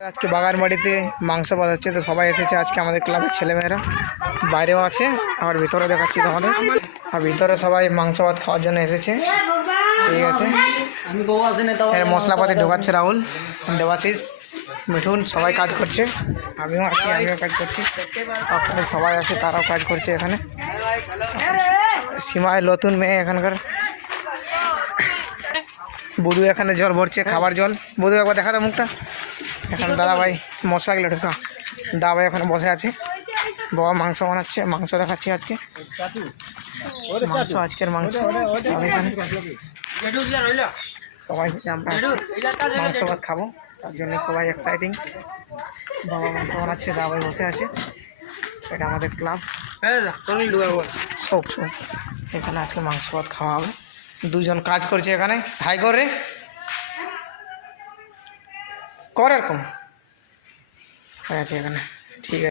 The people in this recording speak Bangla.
আজকে বাগানবাড়িতে মাংস ভাত হচ্ছে, তো সবাই এসেছে আজকে আমাদের ক্লাবের ছেলেমেয়েরা, বাইরেও আছে আবার ভিতরে দেখাচ্ছি তোমাদের। আর ভিতরে সবাই মাংস ভাত খাওয়ার জন্য এসেছে। ঠিক আছে, এর মশলাপাতি ঢোকাচ্ছে রাহুল, দেবাশিস, মিঠুন, সবাই কাজ করছে। আমিও আছি, আমিও কাজ করছি। ওখানে সবাই আছে, তারাও কাজ করছে। এখানে সীমায় নতুন মেয়ে এখানকার, বুধু এখানে জল ভরছে, খাবার জল। বুধু একবার দেখা দাও মুখটা। এখানে দাদা ভাই মশলাগুলো ঢোকা, দাদা ভাই ওখানে বসে আছে। বাবা মাংস বানাচ্ছে, মাংস দেখাচ্ছি আজকে মাংস, আজকের মাংস। এখানে সবাই আমরা মাংস ভাত খাবো, তার জন্য সবাই এক্সাইটিং। বাবা মাংস বানাচ্ছে, দাদা ভাই বসে আছে। এটা আমাদের ক্লাব সব সব। এখানে আজকে মাংস ভাত খাওয়া হবে। দুজন কাজ করছে এখানে, হাই করে কর এরকম আছে এখানে। ঠিক আছে।